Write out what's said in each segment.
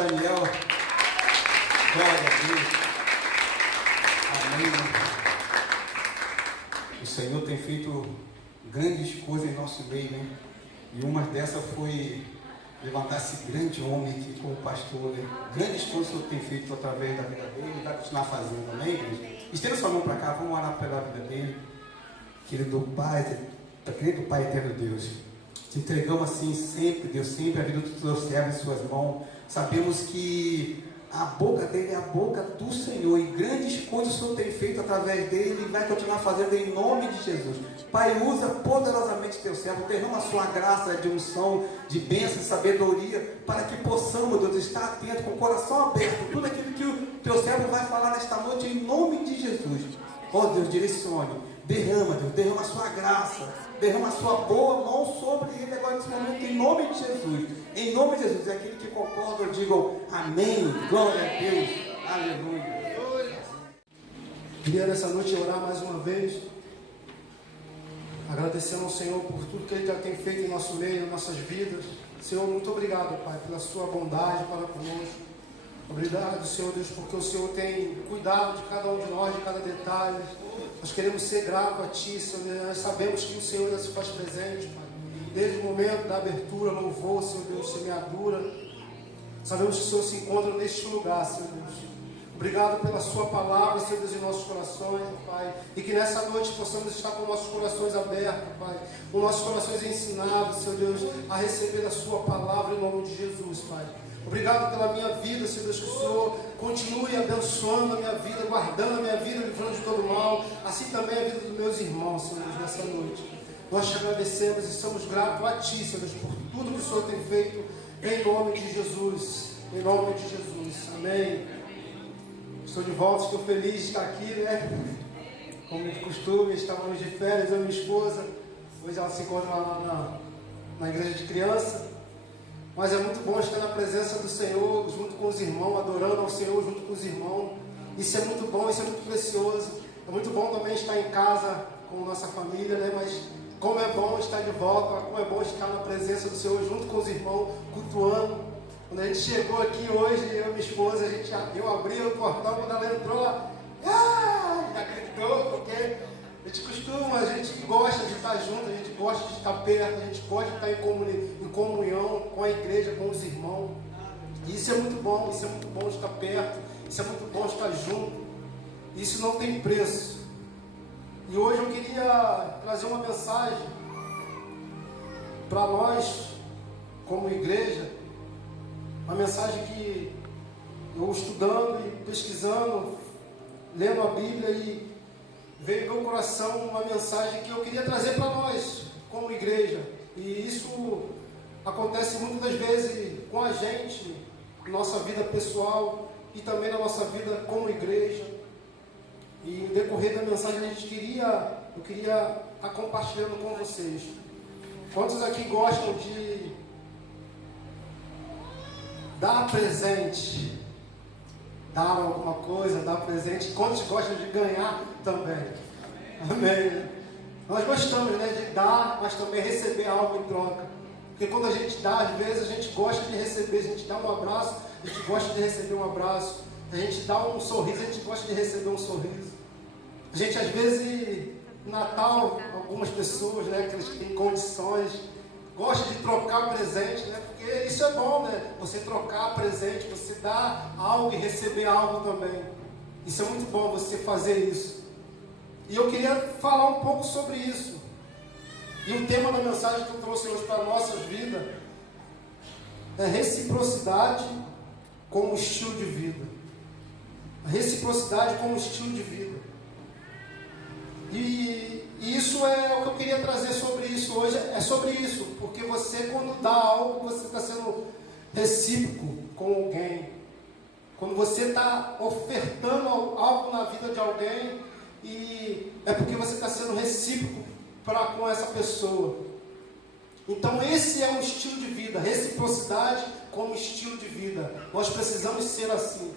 Daniel. Glória a Deus. Amém. O Senhor tem feito grandes coisas em nosso meio, né? E uma dessas foi levantar esse grande homem aqui como pastor, né? Grandes coisas que o Senhor tem feito através da vida dele e vai continuar fazendo, amém, igreja? Estenda sua mão para cá, vamos orar pela vida dele. Querido Pai eterno Deus, te entregamos assim sempre, Deus, sempre a vida do teu servo em suas mãos. Sabemos que a boca dele é a boca do Senhor e grandes coisas o Senhor tem feito através dele e vai continuar fazendo em nome de Jesus. Pai, usa poderosamente teu servo, derrama a sua graça de unção, de bênção, de sabedoria, para que possamos, Deus, estar atento, com o coração aberto, tudo aquilo que o teu servo vai falar nesta noite em nome de Jesus. Ó Deus, direcione, derrama, Deus, derrama a sua graça, derrama a sua boa mão sobre ele agora nesse momento, em nome de Jesus. Em nome de Jesus, é aquele que concorda, digam amém, glória a Deus, aleluia. Queria nessa noite orar mais uma vez, agradecendo ao Senhor por tudo que Ele já tem feito em nosso meio, em nossas vidas. Senhor, muito obrigado, Pai, pela sua bondade para conosco. Obrigado, Senhor Deus, porque o Senhor tem cuidado de cada um de nós, de cada detalhe. Nós queremos ser gratos a Ti, Senhor. Nós sabemos que o Senhor já se faz presente, Pai. Desde o momento da abertura, louvor, Senhor Deus, semeadura. Sabemos que o Senhor se encontra neste lugar, Senhor Deus. Obrigado pela sua palavra, Senhor Deus, em nossos corações, Pai. E que nessa noite possamos estar com nossos corações abertos, Pai. Com nossos corações ensinados, Senhor Deus, a receber a sua palavra em nome de Jesus, Pai. Obrigado pela minha vida, Senhor Deus, que o Senhor continue abençoando a minha vida, guardando a minha vida, livrando de todo mal, assim também a vida dos meus irmãos, Senhor Deus, nessa noite. Nós te agradecemos e somos gratos a Ti, Senhor Deus, por tudo que o Senhor tem feito, em nome de Jesus, em nome de Jesus, amém. Estou de volta, estou feliz de estar aqui, né? Como de costume, estávamos de férias, eu e minha esposa. Hoje ela se encontra lá na igreja de criança. Mas é muito bom estar na presença do Senhor, junto com os irmãos, adorando ao Senhor junto com os irmãos. Isso é muito bom, isso é muito precioso. É muito bom também estar em casa com nossa família, né? Mas como é bom estar de volta, como é bom estar na presença do Senhor junto com os irmãos, cultuando. Quando a gente chegou aqui hoje, eu e minha esposa, eu abri o portão, quando ela entrou, acreditou, porque a gente gosta de estar junto, a gente gosta de estar perto, a gente gosta de estar em comunhão com a igreja, com os irmãos. E isso é muito bom de estar perto, isso é muito bom de estar junto. Isso não tem preço. E hoje eu queria trazer uma mensagem para nós, como igreja, uma mensagem que eu estudando e pesquisando, lendo a Bíblia, e veio no meu coração uma mensagem que eu queria trazer para nós, como igreja. E isso acontece muitas das vezes com a gente, na nossa vida pessoal e também na nossa vida como igreja. E no decorrer da mensagem eu queria estar compartilhando com vocês. Quantos aqui gostam de dar presente? Dar alguma coisa, dar presente. Quantos gostam de ganhar também? Amém. Nós gostamos, né, de dar, mas também receber algo em troca. Porque quando a gente dá, às vezes a gente gosta de receber. A gente dá um abraço, a gente gosta de receber um abraço. A gente dá um sorriso, a gente gosta de receber um sorriso. A gente, às vezes, no Natal, algumas pessoas, né, aqueles que têm condições, gosta de trocar presente, né? Porque isso é bom, né? Você trocar presente, você dar algo e receber algo também. Isso é muito bom, você fazer isso. E eu queria falar um pouco sobre isso. E o tema da mensagem que eu trouxe hoje para a nossa vida é reciprocidade como estilo de vida. A reciprocidade como estilo de vida. E isso é o que eu queria trazer sobre isso hoje, é sobre isso, porque você, quando dá algo, você está sendo recíproco com alguém. Quando você está ofertando algo na vida de alguém, e é porque você está sendo recíproco com essa pessoa. Então esse é um estilo de vida, reciprocidade como estilo de vida. Nós precisamos ser assim,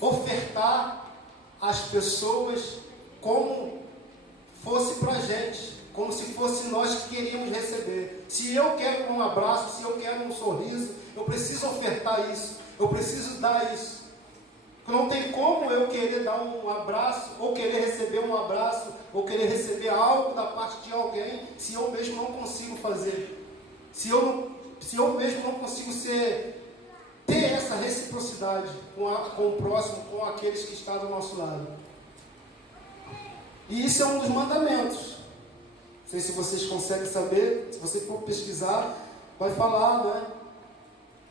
ofertar às pessoas como fosse para a gente. como se fosse nós que queríamos receber. Se eu quero um abraço, se eu quero um sorriso, eu preciso ofertar isso, eu preciso dar isso. Não tem como eu querer dar um abraço, ou querer receber um abraço, ou querer receber algo da parte de alguém, se eu mesmo não consigo fazer. Se eu mesmo não consigo ter essa reciprocidade com o próximo, com aqueles que estão do nosso lado. E isso é um dos mandamentos. Não sei se vocês conseguem saber, se você for pesquisar, vai falar, né?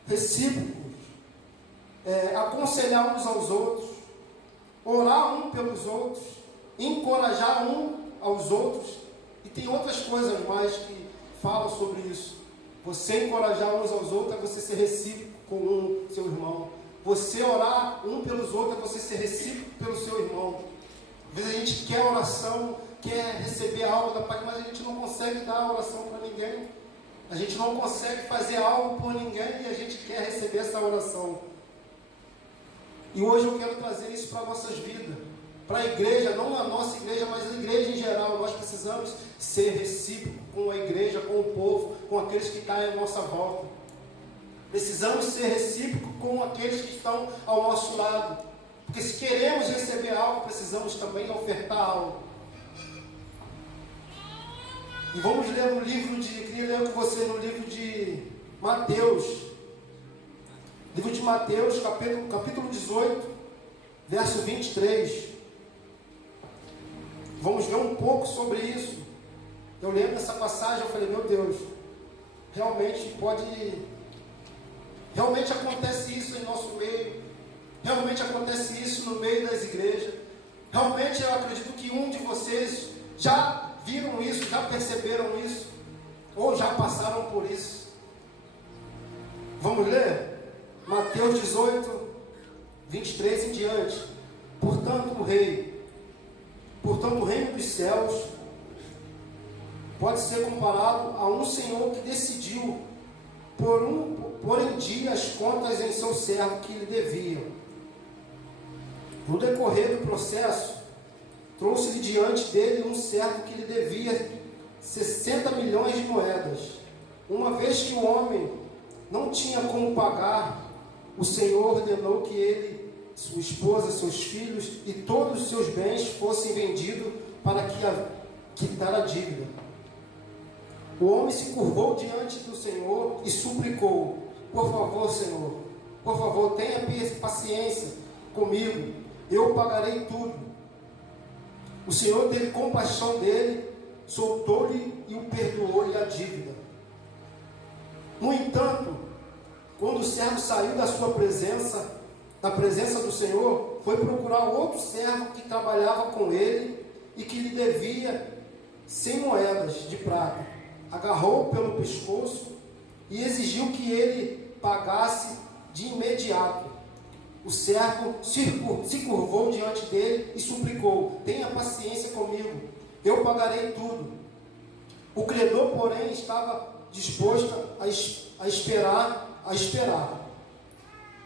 Recíprocos. Aconselhar uns aos outros, orar um pelos outros, encorajar um aos outros, e tem outras coisas mais que falam sobre isso. Você encorajar uns aos outros é você ser recíproco com o seu irmão. Você orar um pelos outros é você ser recíproco pelo seu irmão. Às vezes a gente quer oração, quer receber algo da parte, mas a gente não consegue dar oração para ninguém. A gente não consegue fazer algo por ninguém e a gente quer receber essa oração. E hoje eu quero trazer isso para nossas vidas, para a igreja, não a nossa igreja, mas a igreja em geral. Nós precisamos ser recíprocos com a igreja, com o povo, com aqueles que estão à nossa volta. Precisamos ser recíprocos com aqueles que estão ao nosso lado, porque se queremos receber algo, precisamos também ofertar algo. E vamos ler no queria ler com você no livro de Mateus. Livro de Mateus, capítulo 18, verso 23. Vamos ver um pouco sobre isso. Eu lendo essa passagem, eu falei, meu Deus, realmente acontece isso em nosso meio. Realmente acontece isso no meio das igrejas. Realmente eu acredito que um de vocês já viram isso, já perceberam isso, ou já passaram por isso. Vamos ler? Mateus 18, 23 em diante. Portanto, o reino dos céus pode ser comparado a um senhor que decidiu pôr em dia as contas em seu servo que lhe deviam. No decorrer do processo, trouxe-lhe diante dele um servo que lhe devia 60 milhões de moedas. Uma vez que o homem não tinha como pagar, o Senhor ordenou que ele, sua esposa, seus filhos e todos os seus bens fossem vendidos para quitar a dívida. O homem se curvou diante do Senhor e suplicou: por favor, Senhor, por favor, tenha paciência comigo, eu pagarei tudo. O Senhor teve compaixão dele, soltou-lhe e o perdoou-lhe a dívida. No entanto, quando o servo saiu da presença do Senhor, foi procurar outro servo que trabalhava com ele e que lhe devia 100 moedas de prata. Agarrou-o pelo pescoço e exigiu que ele pagasse de imediato. O servo se curvou diante dele e suplicou: tenha paciência comigo, eu pagarei tudo. O credor, porém, estava disposto a esperar,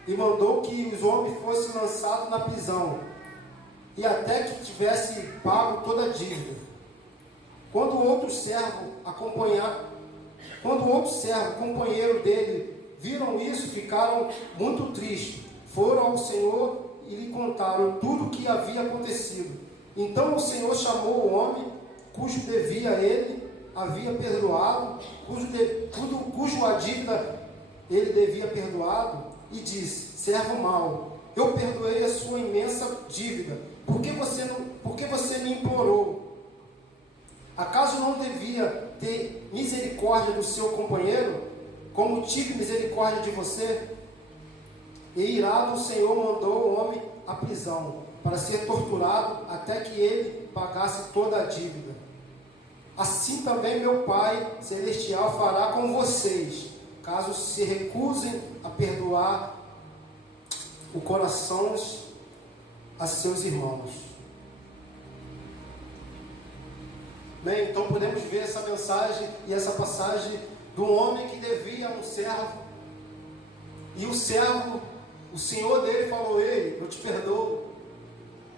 e mandou que os homens fossem lançados na prisão, e até que tivesse pago toda a dívida. Quando o outro servo, companheiro dele, viram isso, ficaram muito tristes. Foram ao Senhor e lhe contaram tudo o que havia acontecido. Então o Senhor chamou o homem, cujo devia ele havia perdoado, cujo a dívida ele devia perdoado, e disse: servo mau, eu perdoei a sua imensa dívida. Por que você me implorou? Acaso não devia ter misericórdia do seu companheiro, como tive misericórdia de você? E irado, o Senhor mandou o homem à prisão, para ser torturado até que ele pagasse toda a dívida. Assim também meu Pai Celestial fará com vocês, caso se recusem a perdoar o coração a seus irmãos. Bem, então podemos ver essa mensagem e essa passagem do homem que devia a um servo. E o servo, o senhor dele falou: ei, eu te perdoo.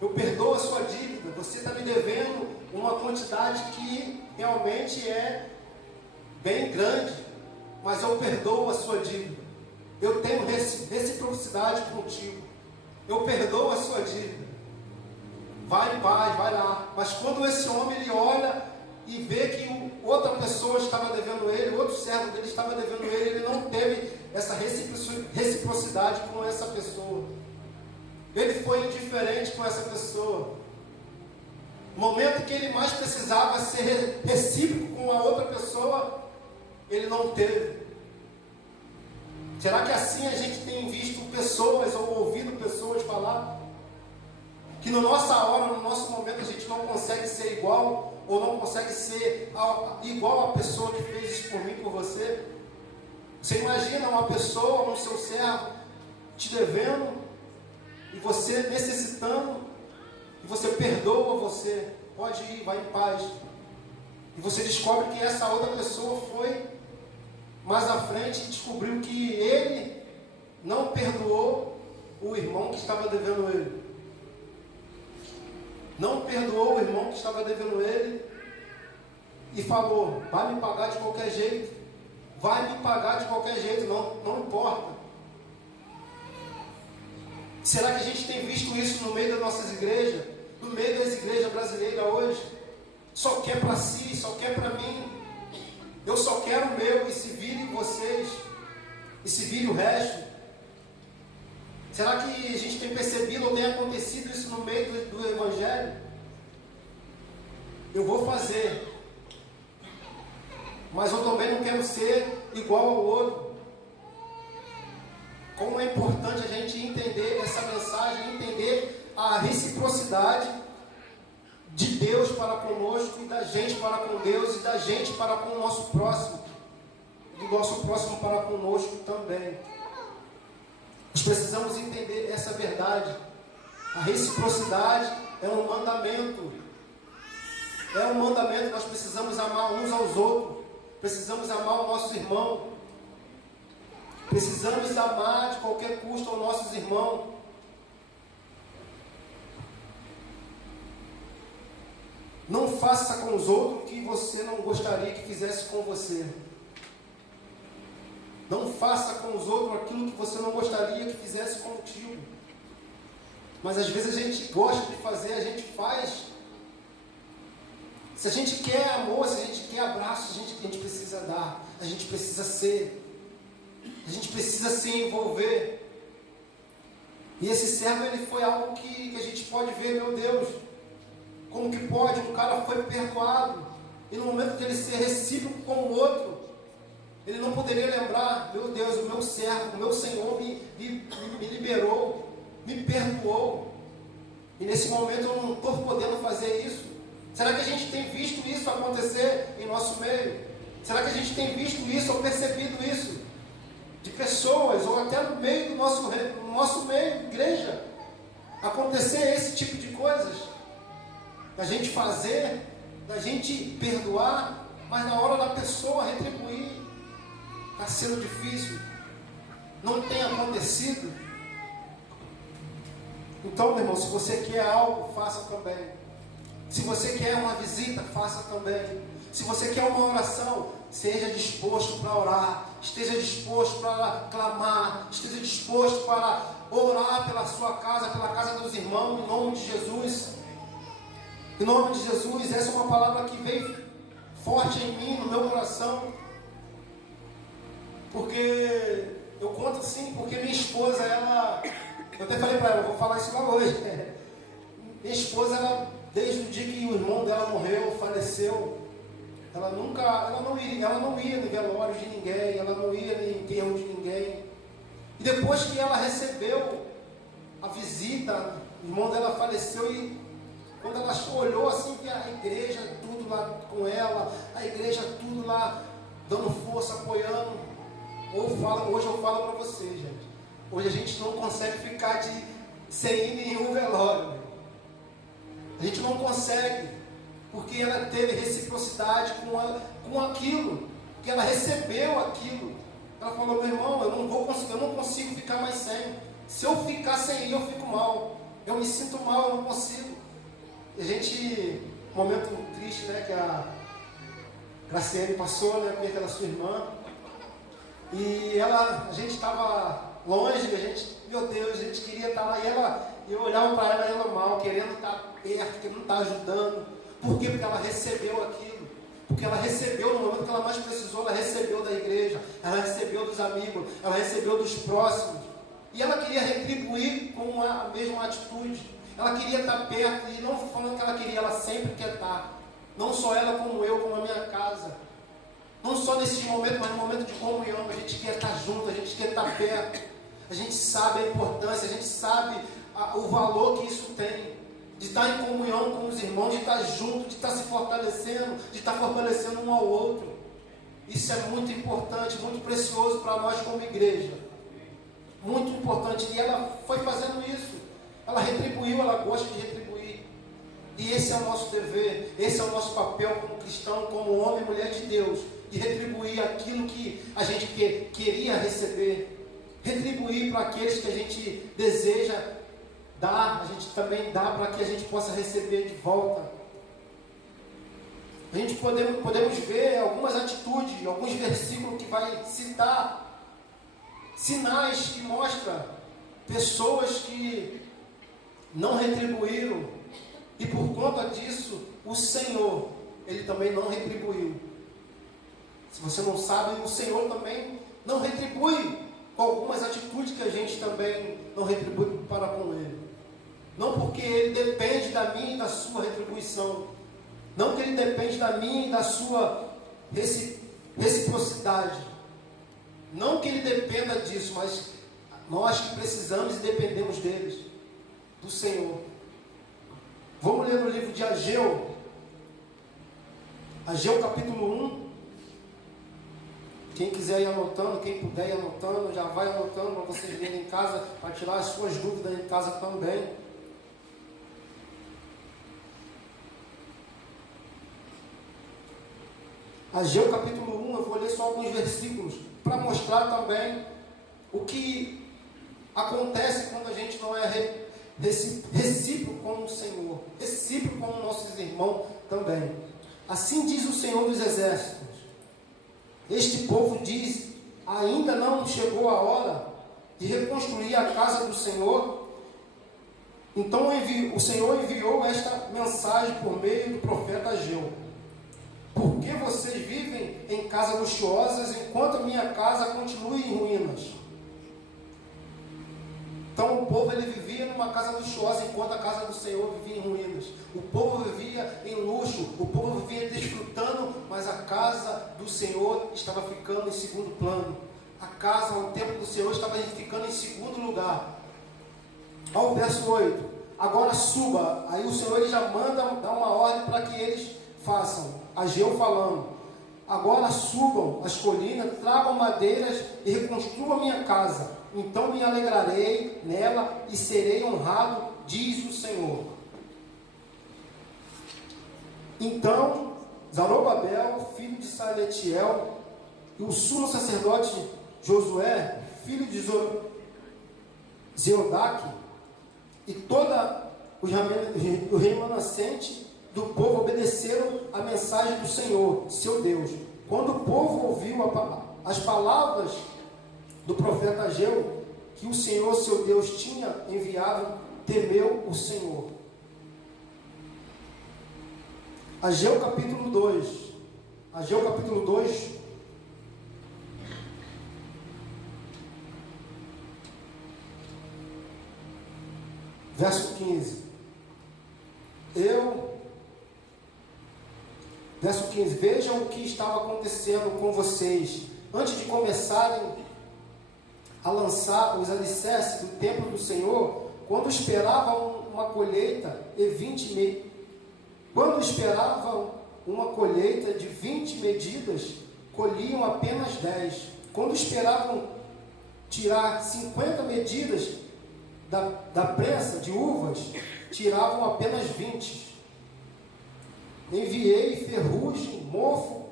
eu perdoo a sua dívida, você está me devendo uma quantidade que realmente é bem grande, mas eu perdoo a sua dívida. Eu tenho reciprocidade contigo. Eu perdoo a sua dívida. Vai em paz, vai lá. Mas quando esse homem ele olha e vê que outra pessoa estava devendo ele, outro servo dele estava devendo ele não teve essa reciprocidade com essa pessoa. Ele foi indiferente com essa pessoa. No momento que ele mais precisava ser recíproco com a outra pessoa, ele não teve. Será que assim a gente tem visto pessoas ou ouvido pessoas falar que na nossa hora, no nosso momento, a gente não consegue ser igual ou não consegue ser igual à pessoa que fez isso por mim, por você? Você imagina uma pessoa, um seu servo, te devendo e você necessitando e você perdoa você, pode ir, vai em paz. E você descobre que essa outra pessoa foi mais à frente e descobriu que ele não perdoou o irmão que estava devendo ele. Não perdoou o irmão que estava devendo ele e falou: vai me pagar de qualquer jeito, vai me pagar de qualquer jeito, não importa. Será que a gente tem visto isso no meio das nossas igrejas, no meio das igrejas brasileiras hoje? Só quer para si, só quer para mim. Eu só quero o meu e se virem vocês, e se vire o resto. Será que a gente tem percebido ou tem acontecido isso no meio do Evangelho? Eu vou fazer, mas eu também não quero ser igual ao outro. Como é importante a gente entender essa mensagem, entender a reciprocidade de Deus para conosco e da gente para com Deus e da gente para com o nosso próximo, do nosso próximo para conosco também. Nós precisamos entender essa verdade. A reciprocidade é um mandamento. É um mandamento. Nós precisamos amar uns aos outros. Precisamos amar o nosso irmão. Precisamos amar de qualquer custo aos nossos irmãos. Não faça com os outros o que você não gostaria que fizesse com você. Não faça com os outros aquilo que você não gostaria que fizesse contigo. Mas às vezes a gente gosta de fazer, a gente faz. Se a gente quer amor, se a gente quer abraço, a gente precisa dar. A gente precisa ser. A gente precisa se envolver. E esse servo, ele foi algo que a gente pode ver, meu Deus. Como que pode? Um cara foi perdoado. E no momento de ele ser recíproco com o outro, ele não poderia lembrar: meu Deus, o meu servo, o meu Senhor me liberou, me perdoou. E nesse momento eu não estou podendo fazer isso. Será que a gente tem visto isso acontecer em nosso meio? Será que a gente tem visto isso ou percebido isso? De pessoas, ou até no meio do nosso meio, igreja, acontecer esse tipo de coisas? Da gente fazer, da gente perdoar, mas na hora da pessoa retribuir, está sendo difícil, não tem acontecido. Então, meu irmão, se você quer algo, faça também. Se você quer uma visita, faça também. Se você quer uma oração, seja disposto para orar, esteja disposto para clamar, esteja disposto para orar pela sua casa, pela casa dos irmãos, em nome de Jesus. Em nome de Jesus, essa é uma palavra que veio forte em mim, no meu coração. Porque eu conto assim, porque minha esposa, eu até falei para ela, vou falar isso lá hoje. Minha esposa, desde o dia que o irmão dela morreu, faleceu, ela não ia no velório de ninguém, ela não ia no enterro de ninguém. E depois que ela recebeu a visita, o irmão dela faleceu, e quando ela olhou assim, que a igreja tudo lá com ela, a igreja tudo lá dando força, apoiando. Hoje eu falo para você, gente. Hoje a gente não consegue ficar sem ir em nenhum velório. A gente não consegue, porque ela teve reciprocidade com aquilo, porque ela recebeu aquilo. Ela falou: meu irmão, eu não consigo ficar mais sem. Se eu ficar sem ir, eu fico mal. eu me sinto mal, eu não consigo. E a gente, um momento triste, né, que a Graciane passou, né, com aquela sua irmã. E a gente estava longe, a gente, meu Deus, a gente queria estar lá. E eu olhava para ela mal, querendo estar perto, querendo estar ajudando. Por quê? Porque ela recebeu aquilo. Porque ela recebeu, no momento que ela mais precisou, ela recebeu da igreja, ela recebeu dos amigos, ela recebeu dos próximos. E ela queria retribuir com a mesma atitude. Ela queria estar perto, e não falando que ela queria, ela sempre quer estar. Não só ela, como eu, como a minha casa. Não só nesses momentos, mas no momento de comunhão. A gente quer estar junto, a gente quer estar perto. A gente sabe a importância, a gente sabe o valor que isso tem. De estar em comunhão com os irmãos, de estar junto, de estar se fortalecendo, de estar fortalecendo um ao outro. Isso é muito importante, muito precioso para nós como igreja. Muito importante. E ela foi fazendo isso. Ela retribuiu, ela gosta de retribuir. E esse é o nosso dever, esse é o nosso papel como cristão, como homem e mulher de Deus. De retribuir aquilo que a gente queria receber. Retribuir para aqueles que a gente deseja dar, a gente também dá para que a gente possa receber de volta. A gente podemos ver algumas atitudes, alguns versículos que vai citar, sinais que mostram pessoas que não retribuíram, e por conta disso, o Senhor, Ele também não retribuiu. Se você não sabe, o Senhor também não retribui com algumas atitudes que a gente também não retribui para com Ele. Não porque Ele depende da minha e da sua retribuição. Não que Ele depende da minha e da sua reciprocidade. Não que Ele dependa disso, mas nós que precisamos e dependemos deles, do Senhor. Vamos ler no livro de Ageu. Ageu capítulo 1. Quem quiser ir anotando, quem puder ir anotando, já vai anotando para vocês lerem em casa, para tirar as suas dúvidas em casa também. Ageu capítulo 1, eu vou ler só alguns versículos, para mostrar também o que acontece quando a gente não é recíproco com o Senhor, recíproco com nossos irmãos também. Assim diz o Senhor dos Exércitos: este povo diz, ainda não chegou a hora de reconstruir a casa do Senhor. Então o Senhor enviou esta mensagem por meio do profeta Ageu: por que vocês vivem em casas luxuosas enquanto a minha casa continua em ruínas? Então o povo ele vivia numa casa luxuosa enquanto a casa do Senhor vivia em ruínas. O povo vivia em luxo, o povo vivia desfrutando, mas a casa do Senhor estava ficando em segundo plano. A casa, o templo do Senhor estava ficando em segundo lugar. Olha o verso 8. Agora suba. Aí o Senhor ele já manda dar uma ordem para que eles façam. Ageu falando: agora subam as colinas, tragam madeiras e reconstruam a minha casa. Então me alegrarei nela e serei honrado, diz o Senhor. Então Zorobabel, filho de Saletiel, e o sumo sacerdote Josué, filho de Zeodaque, e toda o remanescente do povo obedeceram a mensagem do Senhor, seu Deus. Quando o povo ouviu as palavras do profeta Ageu, que o Senhor, seu Deus, tinha enviado, temeu o Senhor. Ageu capítulo 2. Ageu capítulo 2. Verso 15. Verso 15. Vejam o que estava acontecendo com vocês antes de começarem a lançar os alicerces do templo do Senhor, quando esperavam uma colheita de 20 medidas, colhiam apenas 10. Quando esperavam tirar 50 medidas da prensa de uvas, tiravam apenas 20. Enviei ferrugem, mofo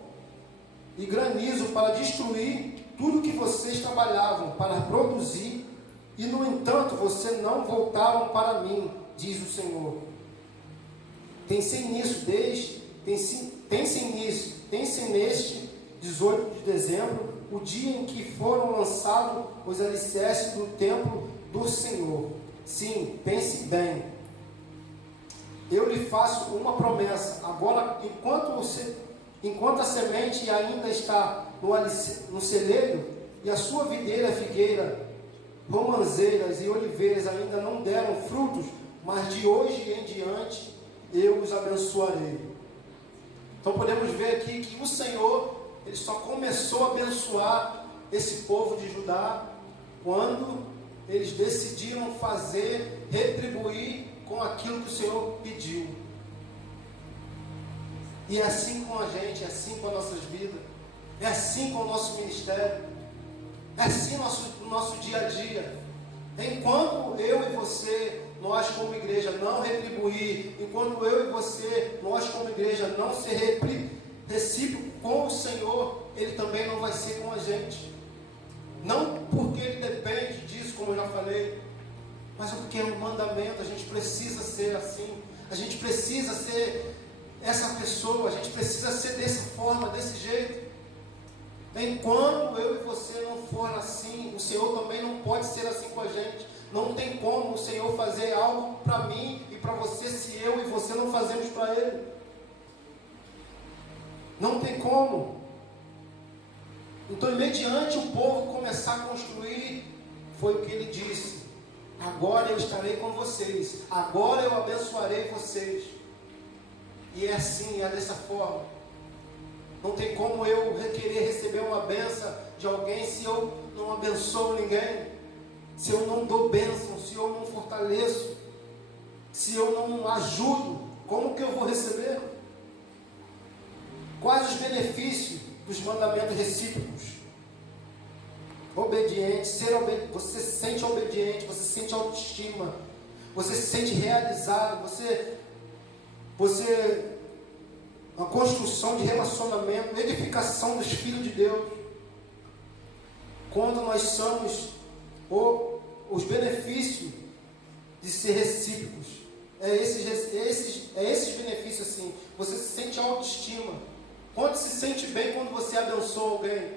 e granizo para destruir tudo que vocês trabalhavam para produzir e no entanto você não voltaram para mim, diz o Senhor. Pensem nisso neste 18 de dezembro, o dia em que foram lançados os alicerces do templo do Senhor. Sim, pense bem. Eu lhe faço uma promessa. Agora, enquanto a semente ainda está no celeiro, e a sua videira, figueira, romãzeiras e oliveiras ainda não deram frutos, mas de hoje em diante eu os abençoarei. Então podemos ver aqui que o Senhor, Ele só começou a abençoar esse povo de Judá quando eles decidiram retribuir com aquilo que o Senhor pediu. E é assim com a gente, é assim com as nossas vidas, é assim com o nosso ministério, é assim no nosso dia a dia. Enquanto eu e você, nós como igreja, não retribuir, enquanto eu e você, nós como igreja, não ser recíproco com o Senhor, Ele também não vai ser com a gente. Não porque Ele depende disso, como eu já falei, mas porque é um mandamento. A gente precisa ser assim, a gente precisa ser essa pessoa, a gente precisa ser dessa forma, desse jeito. Enquanto eu e você não for assim, o Senhor também não pode ser assim com a gente. Não tem como o Senhor fazer algo para mim e para você se eu e você não fazemos para Ele. Não tem como. Então, mediante o povo começar a construir, foi o que Ele disse: agora eu estarei com vocês, agora eu abençoarei vocês. E é assim, é dessa forma. Não tem como eu querer receber uma bênção de alguém se eu não abençoo ninguém, se eu não dou bênção, se eu não fortaleço, se eu não ajudo. Como que eu vou receber? Quais os benefícios dos mandamentos recíprocos? Obediente, você se sente obediente, você se sente autoestima, você se sente realizado, uma construção de relacionamento, edificação dos filhos de Deus. Quando nós somos os benefícios de ser recíprocos, é esses benefícios assim. Você se sente autoestima. Quanto se sente bem quando você abençoa alguém?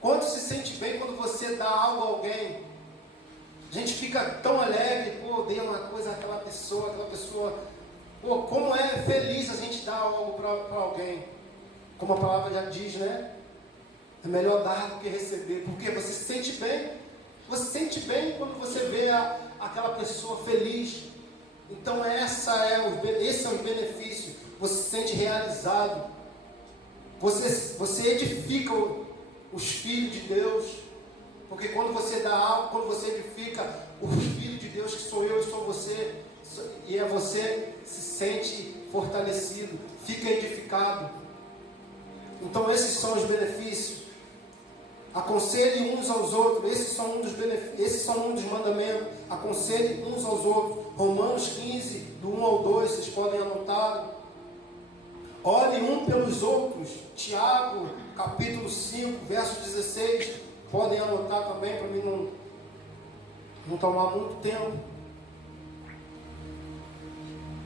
Quanto se sente bem quando você dá algo a alguém? A gente fica tão alegre, dei uma coisa àquela pessoa. Como é feliz a gente dar algo para alguém. Como a palavra já diz, né? É melhor dar do que receber. Porque você se sente bem. Você se sente bem quando você vê aquela pessoa feliz. Então esse é o benefício. Você se sente realizado. Você edifica os filhos de Deus. Porque quando você dá algo, quando você edifica os filhos de Deus, que sou eu e sou você, e é você, se sente fortalecido, fica edificado. Então esses são os benefícios. Aconselhem uns aos outros. Esses são um dos mandamentos. Aconselhem uns aos outros. Romanos 15, do 1 ao 2, vocês podem anotar. Orem um pelos outros. Tiago, capítulo 5, verso 16. Podem anotar também, para mim não tomar muito tempo.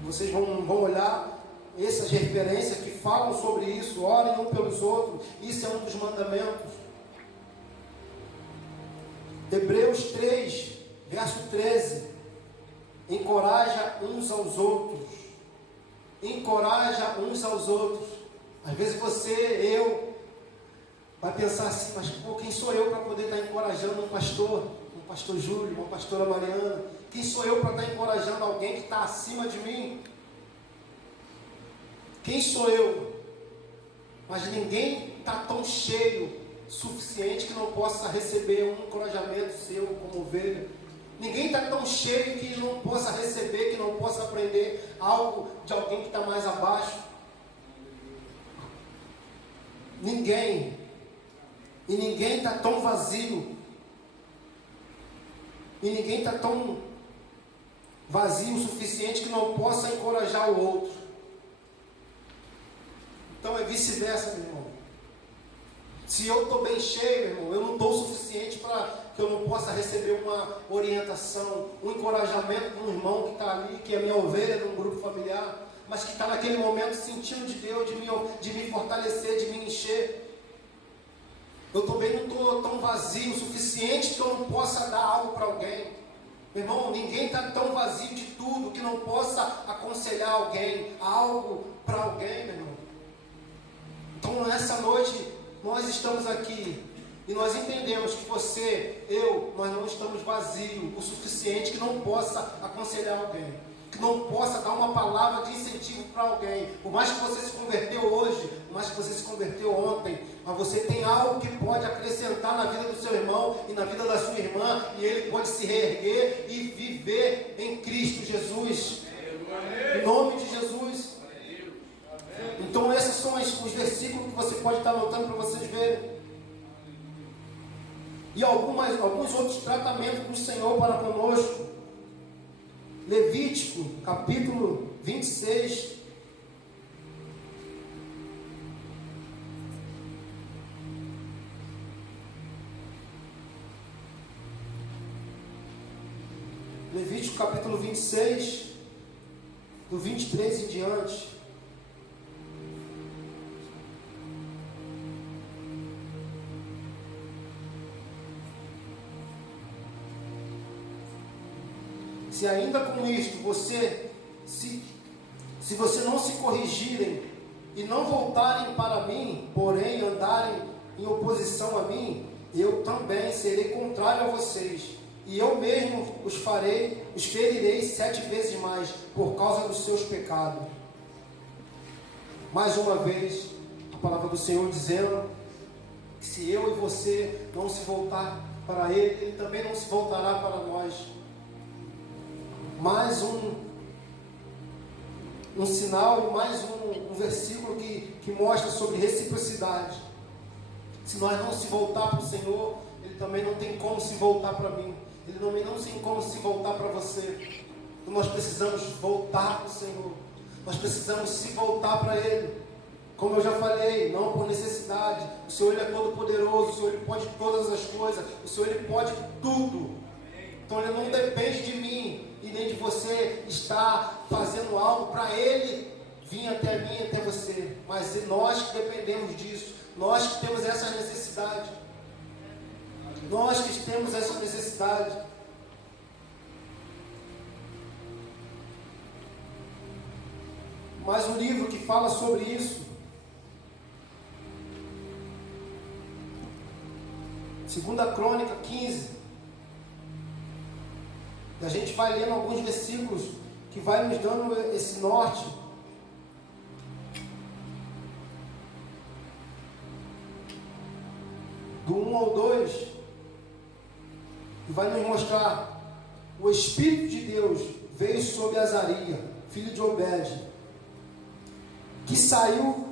Vocês vão olhar essas referências que falam sobre isso. Orem um pelos outros. Isso é um dos mandamentos. Hebreus 3, verso 13. Encoraja uns aos outros. Encoraja uns aos outros. Às vezes eu vai pensar assim, mas quem sou eu para poder estar encorajando um pastor Júlio, uma pastora Mariana? Quem sou eu para estar encorajando alguém que está acima de mim? Quem sou eu? Mas ninguém está tão cheio suficiente que não possa receber um encorajamento seu como ovelha. Ninguém está tão cheio que não possa receber, que não possa aprender algo de alguém que está mais abaixo. Ninguém. E ninguém está tão vazio. E ninguém está tão vazio o suficiente que não possa encorajar o outro. Então é vice-versa, meu irmão. Se eu estou bem cheio, meu irmão, eu não estou o suficiente para que eu não possa receber uma orientação, um encorajamento de um irmão que está ali, que é minha ovelha de um grupo familiar, mas que está naquele momento sentindo de Deus, de me fortalecer, de me encher. Eu também não estou tão vazio o suficiente que eu não possa dar algo para alguém. Meu irmão, ninguém está tão vazio de tudo que não possa aconselhar alguém, algo para alguém, meu irmão. Então, nessa noite, nós estamos aqui e nós entendemos que você, eu, nós não estamos vazios o suficiente que não possa aconselhar alguém, que não possa dar uma palavra de incentivo para alguém. Por mais que você se converteu hoje, por mais que você se converteu ontem, mas você tem algo que pode acrescentar na vida do seu irmão e na vida da sua irmã, e ele pode se reerguer e viver em Cristo Jesus, em nome de Jesus. Então esses são os versículos que você pode estar anotando para vocês verem. E alguns outros tratamentos do Senhor para conosco. Levítico, capítulo 26. Levítico, capítulo 26, do 23 em diante. Se ainda com isto se você não se corrigirem e não voltarem para mim, porém andarem em oposição a mim, eu também serei contrário a vocês, e eu mesmo os ferirei 7 vezes mais, por causa dos seus pecados. Mais uma vez, a palavra do Senhor dizendo que se eu e você não se voltar para Ele, Ele também não se voltará para nós. Mais um sinal e mais um versículo que mostra sobre reciprocidade. Se nós não se voltar para o Senhor, Ele também não tem como se voltar para mim. Ele também não tem como se voltar para você. Então nós precisamos voltar para o Senhor. Nós precisamos se voltar para Ele. Como eu já falei, não por necessidade. O Senhor Ele é todo poderoso. O Senhor Ele pode todas as coisas. O Senhor Ele pode tudo. Então Ele não depende de mim e nem de você estar fazendo algo para Ele vir até mim, até você. Mas nós que dependemos disso, nós que temos essa necessidade. Nós que temos essa necessidade. Mais um livro que fala sobre isso. 2 Crônica 15. E a gente vai lendo alguns versículos que vai nos dando esse norte. Do 1 ao 2. E vai nos mostrar: o Espírito de Deus veio sobre Azaria, filho de Obed, que saiu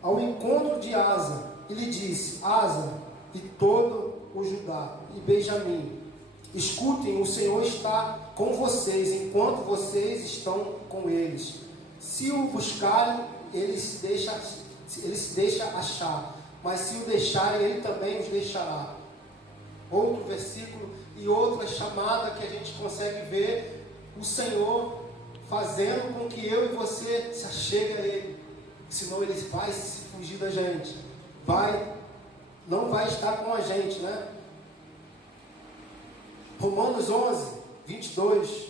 ao encontro de Asa, e lhe disse: Asa e todo o Judá e Benjamim, escutem, o Senhor está com vocês, enquanto vocês estão com eles. Se o buscarem, ele se deixa achar, mas se o deixarem, ele também os deixará. Outro versículo e outra chamada que a gente consegue ver o Senhor fazendo com que eu e você se achegue a Ele. Senão Ele vai se fugir da gente. Não vai estar com a gente, né? Romanos 11, 22.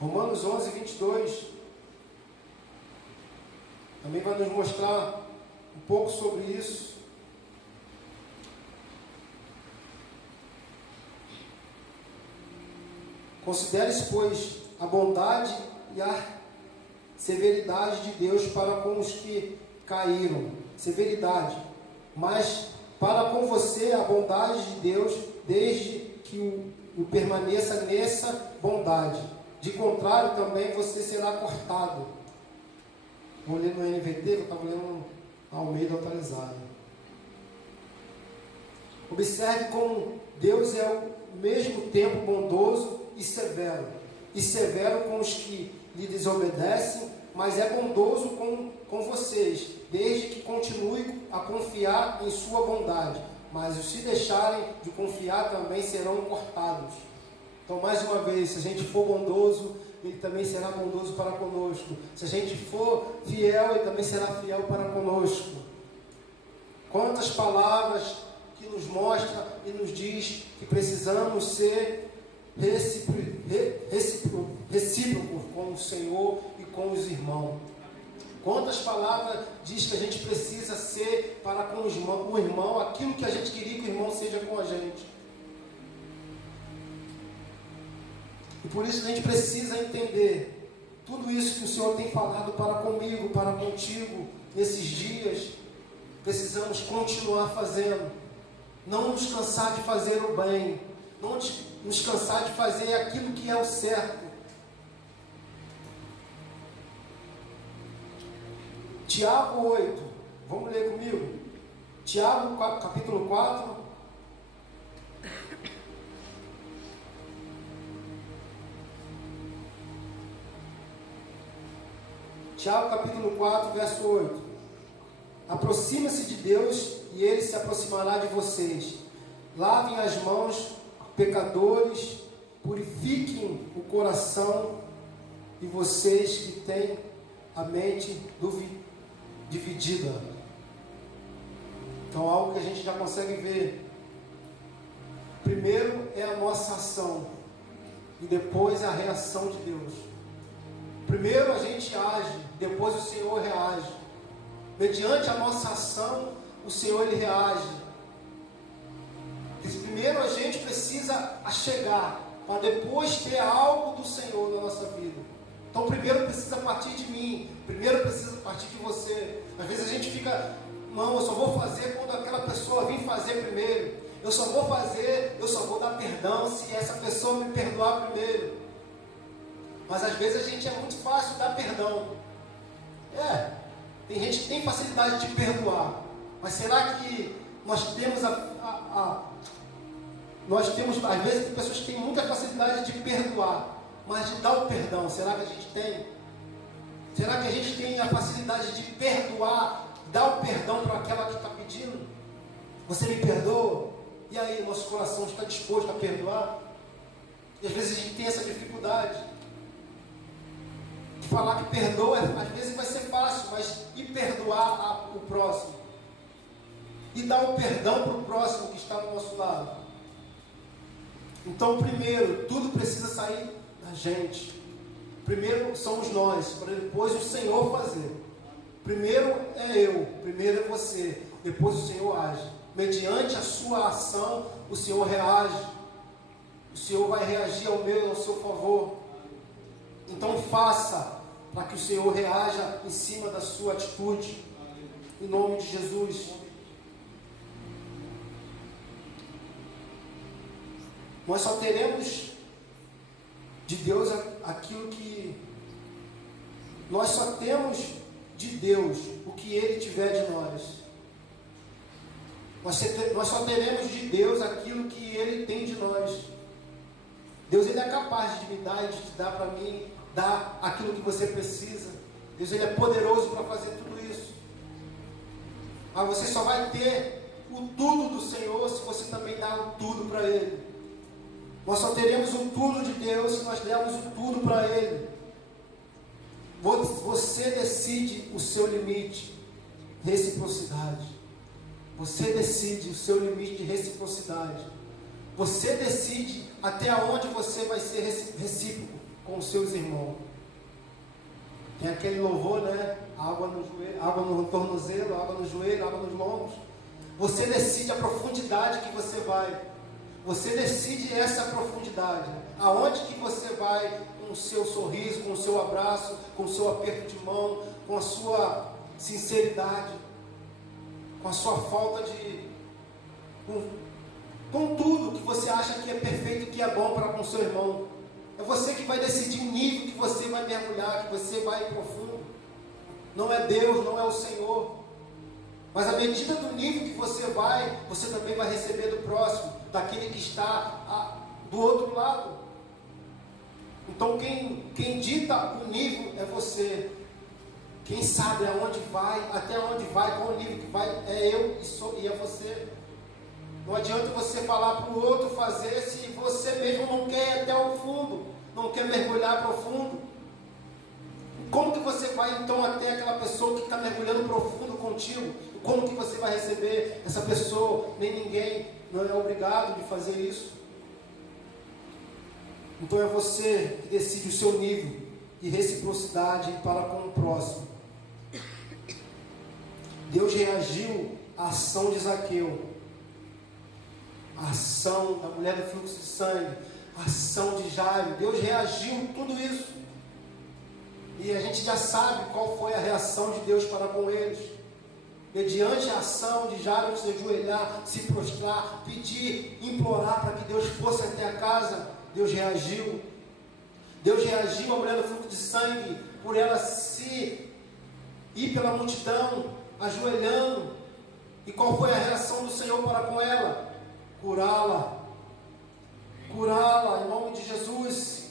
Romanos 11, 22. Também vai nos mostrar um pouco sobre isso. Considere-se, pois, a bondade e a severidade de Deus para com os que caíram. Severidade. Mas para com você a bondade de Deus, desde que o permaneça nessa bondade. De contrário, também você será cortado. Vou ler no NVT, que eu estava lendo na Almeida atualizada. Observe como Deus é ao mesmo tempo bondoso e severo. E severo com os que lhe desobedecem, mas é bondoso com vocês, desde que continue a confiar em sua bondade. Mas os se deixarem de confiar também serão cortados. Então, mais uma vez, se a gente for bondoso, Ele também será bondoso para conosco. Se a gente for fiel, Ele também será fiel para conosco. Quantas palavras que nos mostra e nos diz que precisamos ser recíprocos com o Senhor e com os irmãos. Quantas palavras diz que a gente precisa ser para com o irmão aquilo que a gente queria que o irmão seja com a gente. E por isso a gente precisa entender tudo isso que o Senhor tem falado para comigo, para contigo, nesses dias. Precisamos continuar fazendo. Não nos cansar de fazer o bem. Não nos cansar de fazer aquilo que é o certo. Tiago 8, vamos ler comigo? Tiago capítulo 4. Tiago capítulo 4, verso 8. Aproxima-se de Deus e Ele se aproximará de vocês. Lavem as mãos, pecadores, purifiquem o coração, e vocês que têm a mente dividida. Então, algo que a gente já consegue ver. Primeiro é a nossa ação, e depois a reação de Deus. Primeiro a gente age, depois o Senhor reage. Mediante a nossa ação, o Senhor Ele reage. Primeiro a gente precisa chegar, para depois ter algo do Senhor na nossa vida. Então primeiro precisa partir de mim, primeiro precisa partir de você. Às vezes a gente fica, não, eu só vou fazer quando aquela pessoa vir fazer primeiro. Eu só vou dar perdão se essa pessoa me perdoar primeiro. Mas às vezes a gente é muito fácil dar perdão. Tem gente que tem facilidade de perdoar. Mas será que nós temos às vezes tem pessoas que têm muita facilidade de perdoar, mas de dar o perdão, será que a gente tem? Será que a gente tem a facilidade de perdoar, dar o perdão para aquela que está pedindo? Você me perdoa? E aí, nosso coração está disposto a perdoar? E às vezes a gente tem essa dificuldade de falar que perdoa, às vezes vai ser fácil, mas e perdoar o próximo? E dar o perdão para o próximo que está do nosso lado? Então, primeiro, tudo precisa sair da gente. Primeiro somos nós, para depois o Senhor fazer. Primeiro é eu, primeiro é você, depois o Senhor age. Mediante a sua ação, o Senhor reage. O Senhor vai reagir ao seu favor. Então faça, para que o Senhor reaja em cima da sua atitude. Em nome de Jesus. Nós só teremos de Deus aquilo que... Nós só temos de Deus o que Ele tiver de nós. Nós só teremos de Deus aquilo que Ele tem de nós. Deus, Ele é capaz de me dar e de te dar para mim, dar aquilo que você precisa. Deus, Ele é poderoso para fazer tudo isso. Mas você só vai ter o tudo do Senhor se você também dar o tudo para Ele. Nós só teremos o tudo de Deus se nós dermos o tudo para Ele. Você decide o seu limite. Reciprocidade. Você decide o seu limite de reciprocidade. Você decide até onde você vai ser recíproco com os seus irmãos. Tem aquele louvor, né? Água no joelho, água no tornozelo, água no joelho, água nos lombos. Você decide a profundidade que você vai. Você decide essa profundidade. Aonde que você vai com o seu sorriso, com o seu abraço, com o seu aperto de mão, com a sua sinceridade, com a sua falta de... com tudo que você acha que é perfeito e que é bom para com o seu irmão. É você que vai decidir o nível que você vai mergulhar, que você vai profundo. Não é Deus, não é o Senhor. Mas à medida do nível que você vai, você também vai receber do próximo, daquele que está do outro lado. Então quem dita o nível é você. Quem sabe aonde vai, até onde vai, qual o nível que vai, é eu e é você. Não adianta você falar para o outro fazer se você mesmo não quer ir até o fundo, não quer mergulhar profundo. Como que você vai então até aquela pessoa que está mergulhando profundo contigo? Como que você vai receber essa pessoa? Nem ninguém não é obrigado de fazer isso. Então é você que decide o seu nível de reciprocidade para com o próximo. Deus reagiu à ação de Zaqueu, a ação da mulher do fluxo de sangue, a ação de Jairo. Deus reagiu a tudo isso. E a gente já sabe qual foi a reação de Deus para com eles. Mediante a ação de Jairo se ajoelhar, se prostrar, pedir, implorar para que Deus fosse até a casa, Deus reagiu. Deus reagiu à mulher do fluxo de sangue, por ela se ir pela multidão, ajoelhando. E qual foi a reação do Senhor para com ela? Curá-la. Curá-la em nome de Jesus.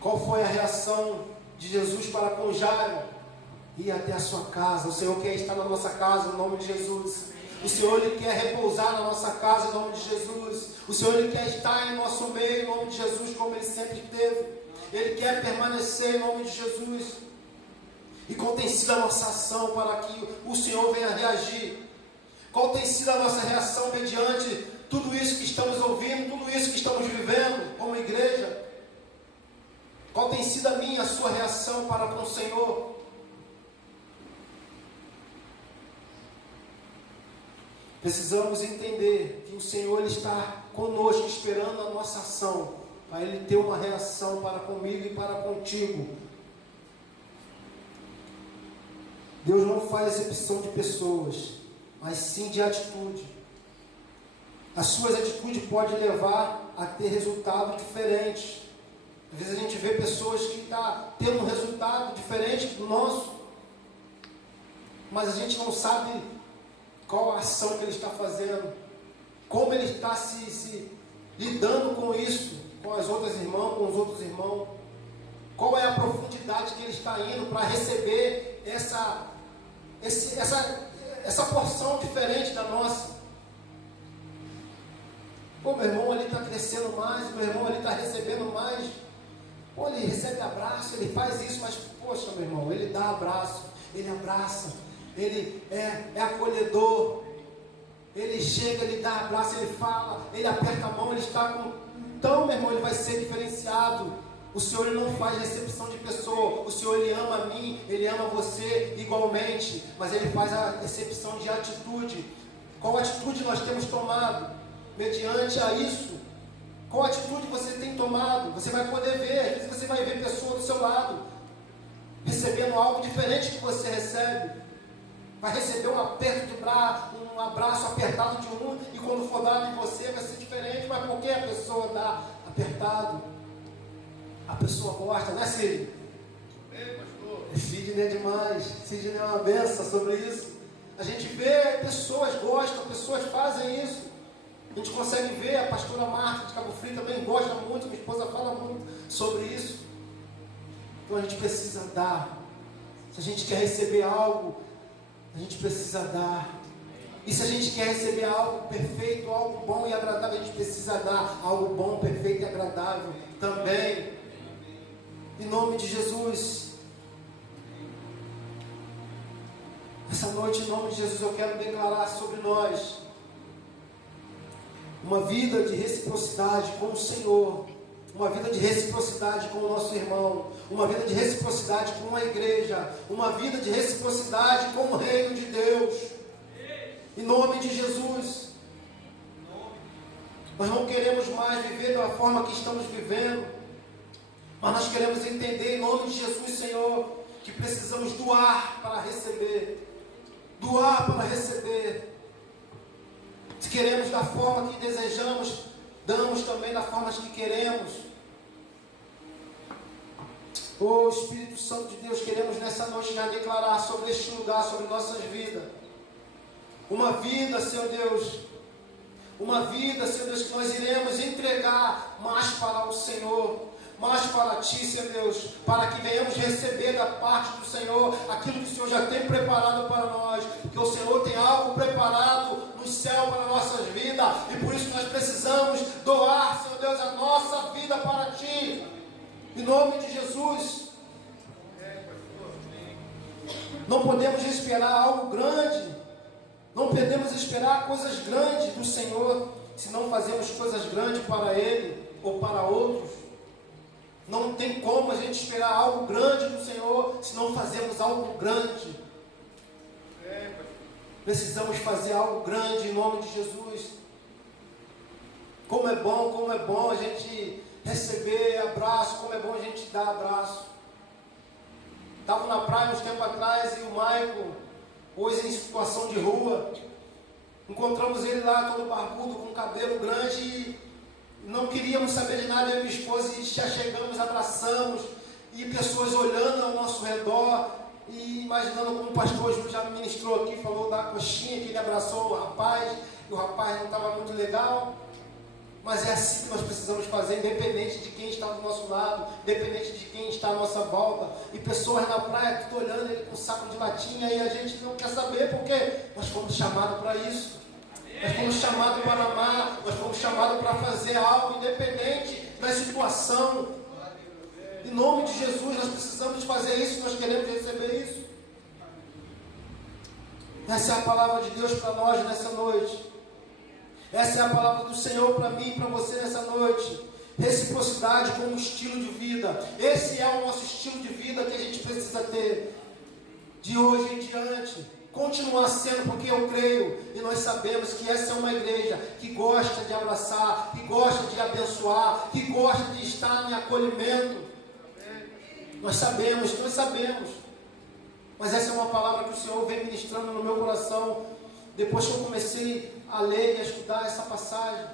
Qual foi a reação de Jesus para com Jairo? Ir até a sua casa. O Senhor quer estar na nossa casa em nome de Jesus. O Senhor Ele quer repousar na nossa casa em nome de Jesus. O Senhor Ele quer estar em nosso meio em nome de Jesus, como Ele sempre esteve. Ele quer permanecer em nome de Jesus. E qual tem sido a nossa ação para que o Senhor venha reagir? Qual tem sido a nossa reação mediante tudo isso que estamos ouvindo, tudo isso que estamos vivendo como igreja? Qual tem sido a minha, a sua reação para com o Senhor? Precisamos entender que o Senhor Ele está conosco, esperando a nossa ação, para Ele ter uma reação para comigo e para contigo. Deus não faz exceção de pessoas, mas sim de atitude. As suas atitudes podem levar a ter resultados diferentes. Às vezes a gente vê pessoas que estão tendo um resultado diferente do nosso, mas a gente não sabe qual a ação que ele está fazendo, como ele está se lidando com isso, com as outras irmãs, com os outros irmãos, qual é a profundidade que ele está indo para receber essa porção diferente da nossa. Pô, meu irmão ali está crescendo mais, meu irmão ali está recebendo mais. Pô, ele recebe abraço, ele faz isso, mas poxa, meu irmão, ele dá abraço, ele abraça, ele é acolhedor, ele chega, ele dá abraço, ele fala, ele aperta a mão, ele está com... Então, meu irmão, ele vai ser diferenciado. O Senhor Ele não faz recepção de pessoa. O Senhor Ele ama a mim, Ele ama você igualmente, mas Ele faz a recepção de atitude. Qual atitude nós temos tomado? Mediante a isso, qual atitude você tem tomado? Você vai poder ver, às vezes você vai ver pessoa do seu lado recebendo algo diferente que você recebe. Vai receber um aperto de braço, um abraço apertado de um, e quando for dado em você vai ser diferente. Mas por que a pessoa dá apertado? A pessoa gosta, né, Sidney? Sidney é demais. Sidney é uma benção sobre isso. A gente vê, pessoas gostam, pessoas fazem isso. A gente consegue ver, a pastora Marta de Cabo Frio também gosta muito, minha esposa fala muito sobre isso. Então a gente precisa dar. Se a gente quer receber algo, a gente precisa dar. E se a gente quer receber algo perfeito, algo bom e agradável, a gente precisa dar algo bom, perfeito e agradável também. Em nome de Jesus. Essa noite, em nome de Jesus, eu quero declarar sobre nós uma vida de reciprocidade com o Senhor, uma vida de reciprocidade com o nosso irmão, uma vida de reciprocidade com a igreja, uma vida de reciprocidade com o reino de Deus. Em nome de Jesus. Nós não queremos mais viver da forma que estamos vivendo, mas nós queremos entender em nome de Jesus, Senhor, que precisamos doar para receber. Doar para receber. Se queremos da forma que desejamos, damos também da forma que queremos. Oh Espírito Santo de Deus, queremos nessa noite já declarar sobre este lugar, sobre nossas vidas. Uma vida, Senhor Deus. Uma vida, Senhor Deus, que nós iremos entregar mais para o Senhor. mais para Ti, Senhor Deus, para que venhamos receber da parte do Senhor aquilo que o Senhor já tem preparado para nós, porque o Senhor tem algo preparado no céu para nossas vidas, e por isso nós precisamos doar, Senhor Deus, a nossa vida para Ti, em nome de Jesus. Não podemos esperar algo grande, não podemos esperar coisas grandes do Senhor, se não fazemos coisas grandes para Ele ou para outros. Não tem como a gente esperar algo grande do Senhor se não fazemos algo grande. Precisamos fazer algo grande em nome de Jesus. Como é bom a gente receber abraço, como é bom a gente dar abraço. Estava na praia uns tempos atrás e o Michael, hoje em situação de rua, encontramos ele lá todo barbudo, com cabelo grande, e não queríamos saber de nada, eu e minha esposa, e já chegamos, abraçamos, e pessoas olhando ao nosso redor, e imaginando como o pastor Júlio já ministrou aqui, falou da coxinha, que ele abraçou o rapaz, e o rapaz não estava muito legal. Mas é assim que nós precisamos fazer, independente de quem está do nosso lado, independente de quem está à nossa volta. E pessoas na praia, tudo olhando ele com um saco de latinha, e a gente não quer saber, porque nós fomos chamados para isso. Nós fomos chamados para amar, nós fomos chamados para fazer algo, independente da situação. Em nome de Jesus, nós precisamos fazer isso, nós queremos receber isso. Essa é a palavra de Deus para nós nessa noite. Essa é a palavra do Senhor para mim e para você nessa noite. Reciprocidade como estilo de vida. Esse é o nosso estilo de vida que a gente precisa ter de hoje em diante. Continuar sendo, porque eu creio e nós sabemos que essa é uma igreja que gosta de abraçar, que gosta de abençoar, que gosta de estar em acolhimento. Nós sabemos. Mas essa é uma palavra que o Senhor vem ministrando no meu coração. Depois que eu comecei a ler e a estudar essa passagem,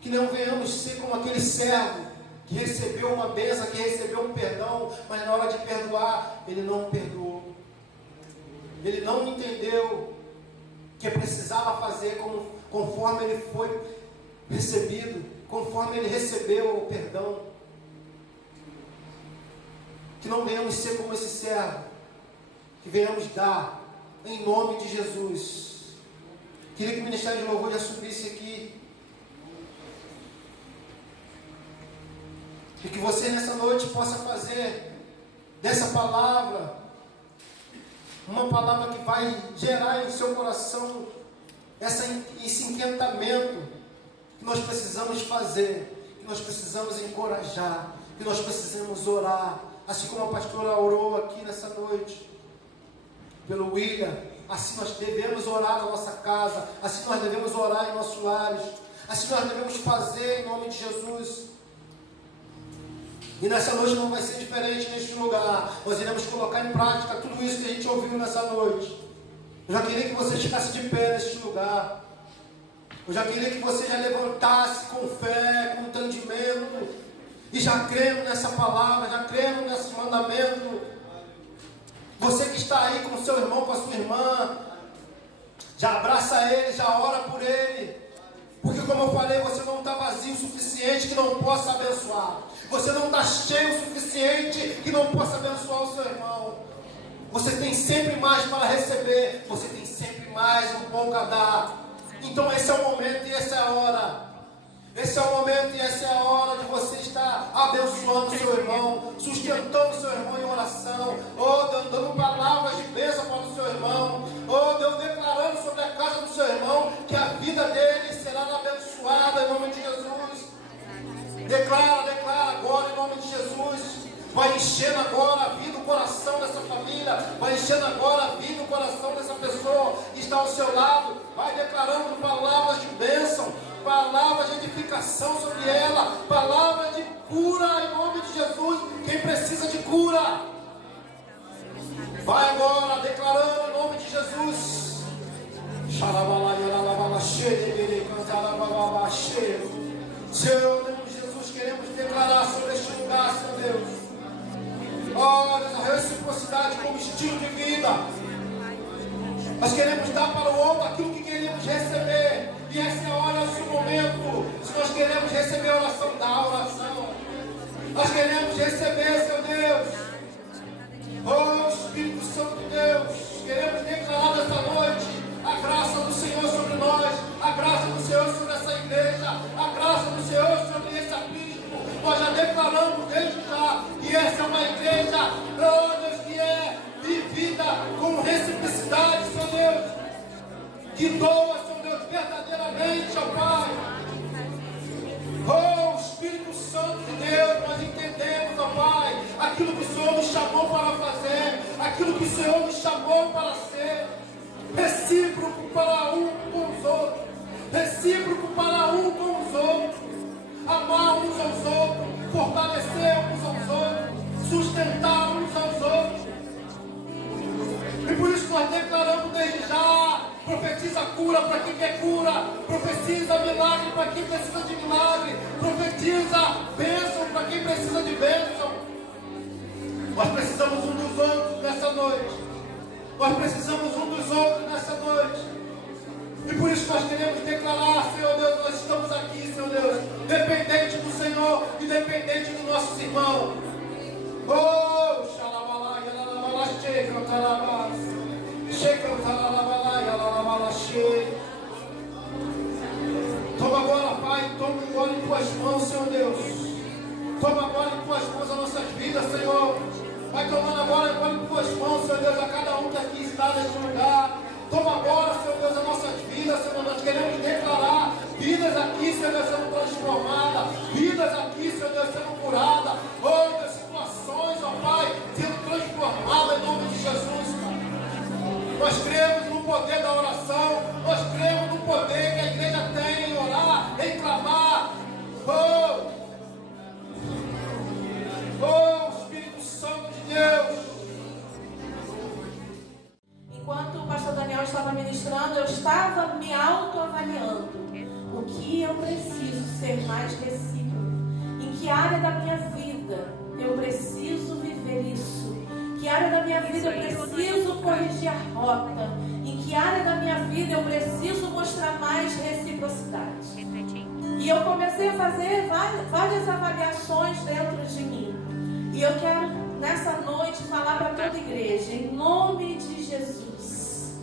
que não venhamos ser como aquele servo que recebeu uma bênção, que recebeu um perdão, mas na hora de perdoar, ele não perdoou. Ele não entendeu que precisava fazer conforme ele foi recebido, conforme ele recebeu o perdão. Que não venhamos ser como esse servo, que venhamos dar em nome de Jesus. Queria que o Ministério de Louvor já subisse aqui. E que você nessa noite possa fazer dessa palavra uma palavra que vai gerar em seu coração esse encantamento que nós precisamos fazer, que nós precisamos encorajar, que nós precisamos orar, assim como a pastora orou aqui nessa noite, pelo William. Assim nós devemos orar na nossa casa, assim nós devemos orar em nossos lares, assim nós devemos fazer em nome de Jesus. E nessa noite não vai ser diferente neste lugar. Nós iremos colocar em prática tudo isso que a gente ouviu nessa noite. Eu já queria que você ficasse de pé neste lugar. Eu já queria que você já levantasse com fé, com entendimento, e já crendo nessa palavra, já crendo nesse mandamento. Você que está aí com o seu irmão, com a sua irmã, já abraça ele, já ora por ele. Porque como eu falei, você não está vazio o suficiente que não possa abençoar. Você não está cheio o suficiente que não possa abençoar o seu irmão. Você tem sempre mais para receber. Você tem sempre mais um pouco a dar. Então esse é o momento e essa é a hora. Esse é o momento e essa é a hora de você estar abençoando o seu irmão, sustentando o seu irmão em oração, ou dando palavras de bênção para o seu irmão, ou Deus declarando sobre a casa do seu irmão que a vida dele será abençoada em nome de Jesus. Declara agora em nome de Jesus. Vai enchendo agora a vida, o coração dessa família. Vai enchendo agora a vida, o coração dessa pessoa que está ao seu lado. Vai declarando palavras de bênção, palavras de edificação sobre ela, palavras de cura em nome de Jesus. Quem precisa de cura, vai agora declarando em nome de Jesus. Senhor, em nome de Jesus, queremos declarar sobre este lugar, Senhor Deus. Olha, a reciprocidade como estilo de vida. Nós queremos dar para o outro aquilo que queremos receber. E essa é a hora, esse momento. Se nós queremos receber a oração, dá a oração. Nós Senhor sobre essa igreja, a graça do Senhor sobre esse aprisco. Nós já declaramos desde já que essa é uma igreja, oh Deus, que é vivida com reciprocidade, Senhor Deus, que doa, Senhor Deus, verdadeiramente, ó Pai. Oh Espírito Santo de Deus, nós entendemos, ó Pai, aquilo que o Senhor nos chamou para fazer, aquilo que o Senhor nos chamou para ser, recíproco para um com os outros, recíproco para um com os outros, amar uns aos outros, fortalecer uns aos outros, sustentar uns aos outros. E por isso nós declaramos desde já: profetiza cura para quem quer cura, profetiza milagre para quem precisa de milagre, profetiza bênção para quem precisa de bênção. Nós precisamos um dos outros nessa noite, nós precisamos um dos outros nessa noite. E por isso nós queremos declarar, Senhor Deus, nós estamos aqui, Senhor Deus, dependente do Senhor e dependente dos nossos irmãos. Oh, xalabalá, yalabalá, chega, tarabás. Toma agora, Pai, toma agora em tuas mãos, Senhor Deus. Toma agora em tuas mãos as nossas vidas, Senhor. Vai tomando agora em tuas mãos, Senhor Deus, a cada um que aqui está neste lugar. Toma agora, Senhor Deus, as nossas vidas, Senhor. Nós queremos declarar vidas aqui, Senhor Deus, sendo transformadas, vidas aqui, Senhor Deus, sendo curadas. Oh, Deus, situações, ó Pai, sendo transformadas em nome de Jesus, Pai. Nós cremos no poder da oração, nós cremos no poder que a igreja tem em orar, em clamar. Oh, Espírito Santo de Deus. Enquanto o pastor Daniel estava ministrando, eu estava me autoavaliando. O que eu preciso ser mais recíproco? Em que área da minha vida eu preciso viver isso? Em que área da minha vida eu preciso corrigir a rota? Em que área da minha vida eu preciso mostrar mais reciprocidade? E eu comecei a fazer várias avaliações dentro de mim. E eu quero nessa noite falar para toda a igreja, em nome de Jesus.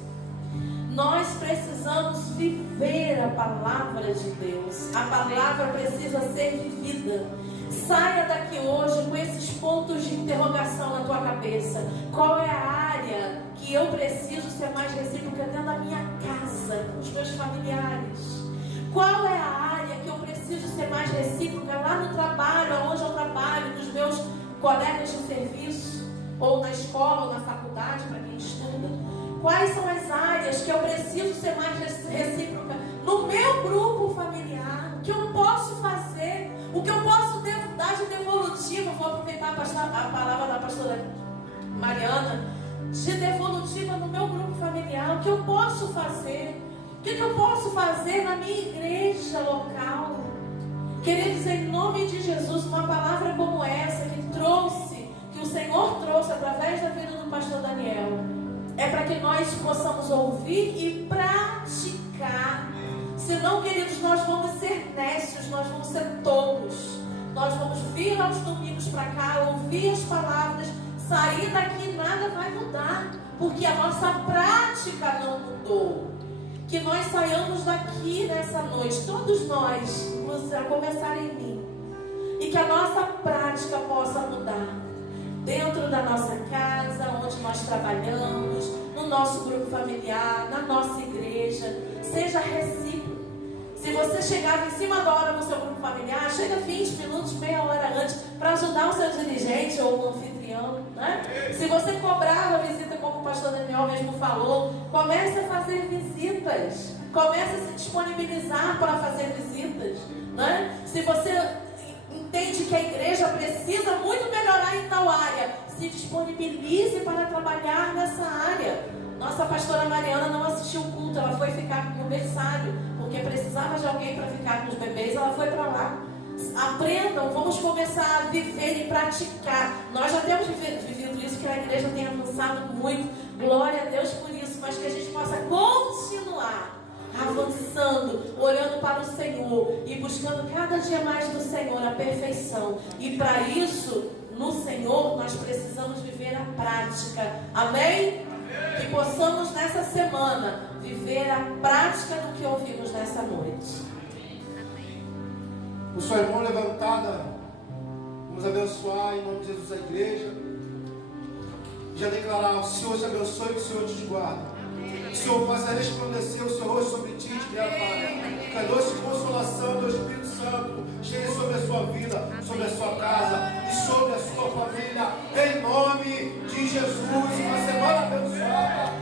Nós precisamos viver a palavra de Deus. A palavra precisa ser vivida. Saia daqui hoje com esses pontos de interrogação na tua cabeça. Qual é a área que eu preciso ser mais recíproca dentro da minha casa, com os meus familiares? Qual é a área que eu preciso ser mais recíproca lá no trabalho, onde eu trabalho, com os meus colegas de serviço, ou na escola, ou na faculdade, para quem estuda? Quais são as áreas que eu preciso ser mais recíproca no meu grupo familiar? O que eu posso fazer? O que eu posso dar de devolutiva? Vou aproveitar a palavra da pastora Mariana, de devolutiva no meu grupo familiar. O que eu posso fazer? O que eu posso fazer na minha igreja local? Queridos, em nome de Jesus, uma palavra como essa que o Senhor trouxe através da vida do pastor Daniel, é para que nós possamos ouvir e praticar. Senão, queridos, nós vamos ser nécios, nós vamos ser tolos. Nós vamos vir aos domingos para cá, ouvir as palavras, sair daqui e nada vai mudar, porque a nossa prática não mudou. Que nós saiamos daqui nessa noite, todos nós, a começar em mim, e que a nossa prática possa mudar. Dentro da nossa casa, onde nós trabalhamos, no nosso grupo familiar, na nossa igreja, seja recíproco. Se você chegava em cima da hora no seu grupo familiar, chega 20 minutos, meia hora antes, para ajudar o seu dirigente ou o anfitrião, né? Se você cobrava visita, como o pastor Daniel mesmo falou, comece a fazer visitas, comece a se disponibilizar para fazer visitas, né? Se você entende que a igreja precisa muito melhorar em tal área, se disponibilize para trabalhar nessa área. Nossa pastora Mariana não assistiu o culto, ela foi ficar no berçário, porque precisava de alguém para ficar com os bebês, ela foi para lá. Aprendam, vamos começar a viver e praticar. Nós já temos vivido isso, que a igreja tem avançado muito, glória a Deus por isso, mas que a gente possa continuar avançando, olhando para o Senhor e buscando cada dia mais do Senhor a perfeição. E para isso, no Senhor, nós precisamos viver a prática. Amém? Que possamos nessa semana viver a prática do que ouvimos nessa noite. Com sua mão levantada, vamos abençoar em nome de Jesus a igreja. Já declarar: o Senhor te abençoe e o Senhor te guarda. O Senhor faça resplandecer o seu rosto sobre ti e te dê a paz. Que a doce consolação do Espírito Santo chegue sobre a sua vida, sobre a sua casa e sobre a sua família. Em nome de Jesus, uma semana abençoada.